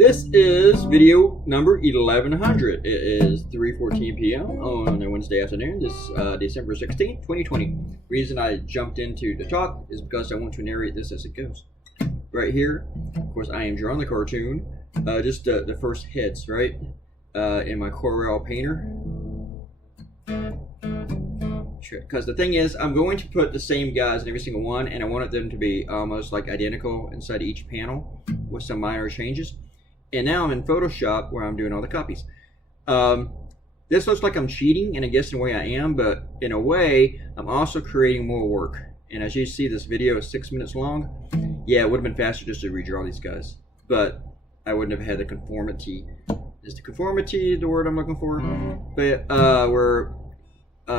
This is video number 1100. It is 3:14 p.m. on a Wednesday afternoon, this December 16th, 2020. Reason I jumped into the talk is because I want to narrate this as it goes. Right here, of course, I am drawing the cartoon, just the first hits, right, in my Corel painter. Because the thing is, I'm going to put the same guys in every single one, and I wanted them to be almost like identical inside each panel with some minor changes. And now I'm in Photoshop where I'm doing all the copies. This looks like I'm cheating, and I guess in a way I am, but in a way, I'm also creating more work. And as you see, this video is 6 minutes long. Yeah, it would have been faster just to redraw these guys, but I wouldn't have had the conformity. Is the conformity the word I'm looking for? But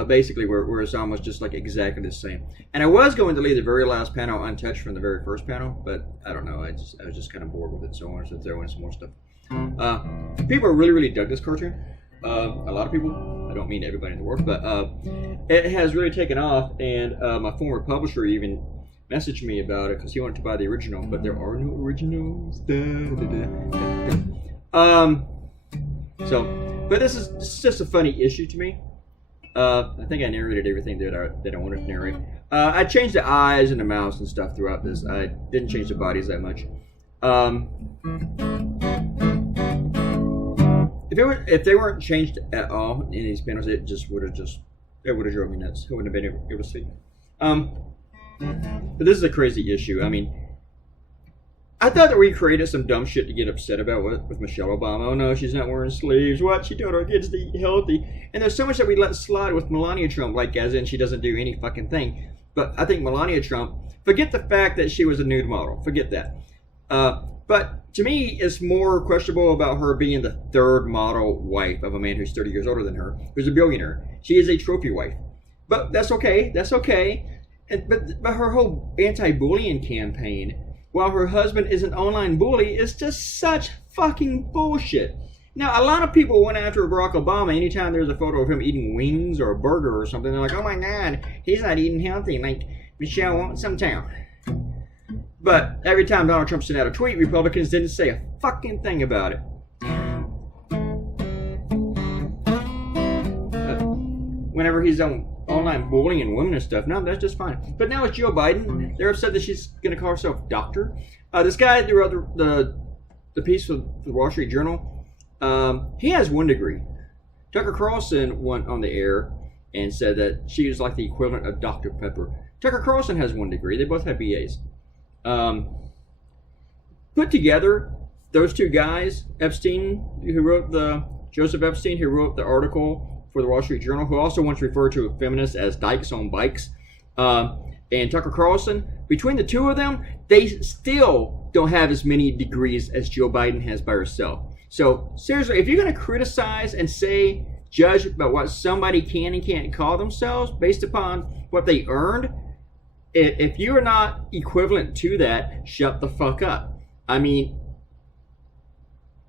basically where it's almost just like exactly the same. And I was going to leave the very last panel untouched from the very first panel, but I don't know, I was just kind of bored with it, so I wanted to throw in some more stuff. People really dug this cartoon. A lot of people, I don't mean everybody in the world, but it has really taken off, and my former publisher even messaged me about it because he wanted to buy the original, but there are no originals. But this is just a funny issue to me. I think I narrated everything that I wanted to narrate. I changed the eyes and the mouths and stuff throughout this. I didn't change the bodies that much. If they weren't changed at all in these panels, it would have drove me nuts. I wouldn't have been able to see. But this is a crazy issue. I mean, I thought that we created some dumb shit to get upset about with Michelle Obama. Oh no, she's not wearing sleeves. What? She told our kids to eat healthy. And there's so much that we let slide with Melania Trump, like as in she doesn't do any fucking thing. But I think Melania Trump, forget the fact that she was a nude model. Forget that. But to me, it's more questionable about her being the third model wife of a man who's 30 years older than her, who's a billionaire. She is a trophy wife. But that's okay. That's okay. But her whole anti-bullying campaign, while her husband is an online bully, is just such fucking bullshit. Now, a lot of people went after Barack Obama anytime there's a photo of him eating wings or a burger or something. They're like, oh my God, he's not eating healthy like Michelle wants some town. But every time Donald Trump sent out a tweet, Republicans didn't say a fucking thing about it. Whenever he's on online bullying and women and stuff, no, that's just fine. But now it's Joe Biden. They're upset that she's going to call herself doctor. This guy who wrote the piece for the Wall Street Journal, he has one degree. Tucker Carlson went on the air and said that she is like the equivalent of Dr. Pepper. Tucker Carlson has one degree. They both have BAs. Put together, those two guys, Joseph Epstein, who wrote the article for the Wall Street Journal, who also once referred to feminists as dykes on bikes, and Tucker Carlson, between the two of them, they still don't have as many degrees as Joe Biden has by herself. So seriously, if you're going to criticize and judge about what somebody can and can't call themselves based upon what they earned, if you are not equivalent to that, shut the fuck up. I mean,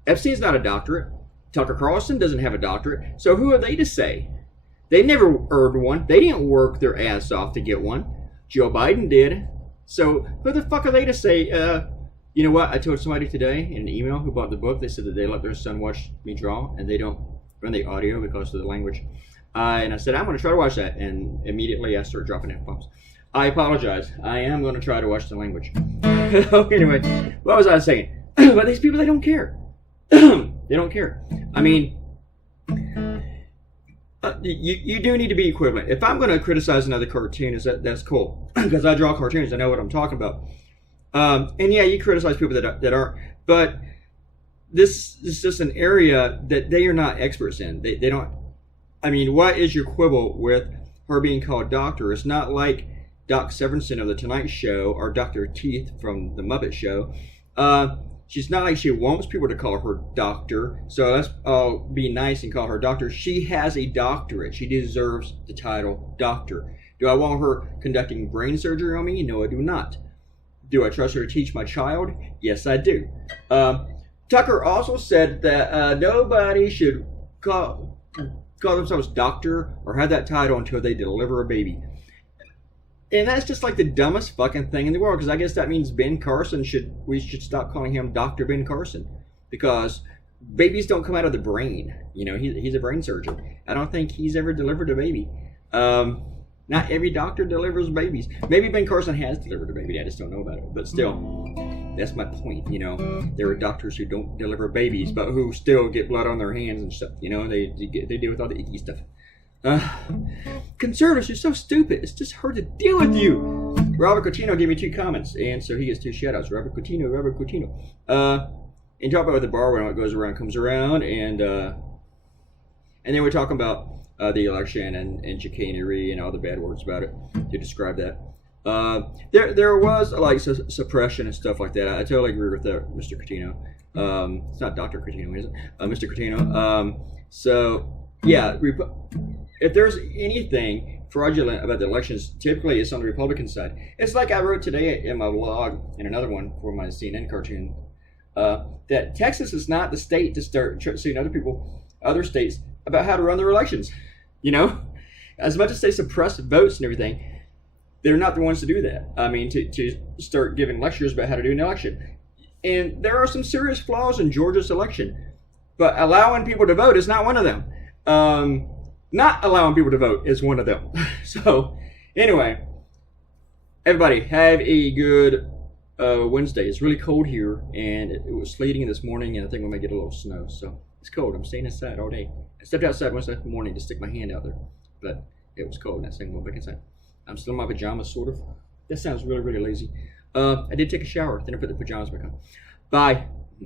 Epstein's not a doctorate. Tucker Carlson doesn't have a doctorate. So who are they to say? They never earned one. They didn't work their ass off to get one. Joe Biden did. So who the fuck are they to say, you know what, I told somebody today in an email who bought the book, they said that they let their son watch me draw, and they don't run the audio because of the language. And I said, I'm going to try to watch that. And immediately I started dropping F-bombs. I apologize. I am going to try to watch the language. Anyway, what was I saying? But these people, they don't care. They don't care. I mean, you do need to be equivalent. If I'm going to criticize another cartoonist, that's cool. Because I draw cartoons. I know what I'm talking about. And yeah, you criticize people that aren't. But this is just an area that they are not experts in. They don't. I mean, what is your quibble with her being called doctor? It's not like Doc Severinsen of The Tonight Show or Dr. Teeth from The Muppet Show. She's not like she wants people to call her doctor. So let's all be nice and call her doctor. She has a doctorate. She deserves the title doctor. Do I want her conducting brain surgery on me? No, I do not. Do I trust her to teach my child? Yes, I do. Tucker also said that nobody should call themselves doctor or have that title until they deliver a baby. And that's just like the dumbest fucking thing in the world, because I guess that means Ben Carson we should stop calling him Dr. Ben Carson. because babies don't come out of the brain. You know, he's a brain surgeon. I don't think he's ever delivered a baby. Not every doctor delivers babies. Maybe Ben Carson has delivered a baby. I just don't know about it. But still, that's my point. You know, there are doctors who don't deliver babies, but who still get blood on their hands and stuff. You know, they deal with all the icky stuff. Conservatives are so stupid. It's just hard to deal with you. Robert Coutinho gave me 2 comments, and so he gets 2 shout-outs. Robert Coutinho. And talk about the bar when it goes around comes around, and then we're talking about the election and chicanery and all the bad words about it to describe that. There was like suppression and stuff like that. I totally agree with that, Mr. Coutinho. It's not Dr. Coutinho, is it? Mr. Coutinho. So yeah, if there's anything fraudulent about the elections, typically it's on the Republican side. It's like I wrote today in my blog, in another one for my CNN cartoon, that Texas is not the state to start suing other states about how to run their elections. You know, as much as they suppress votes and everything, they're not the ones to do that. I mean, to start giving lectures about how to do an election. And there are some serious flaws in Georgia's election, but allowing people to vote is not one of them. Not allowing people to vote is one of them. So, anyway, everybody have a good Wednesday. It's really cold here, and it was sleeting this morning, and I think we might get a little snow. So it's cold. I'm staying inside all day. I stepped outside Wednesday morning to stick my hand out there, but it was cold, and I said I'm going back inside. I'm still in my pajamas, sort of. That sounds really, really lazy. I did take a shower, then I put the pajamas back on. Bye.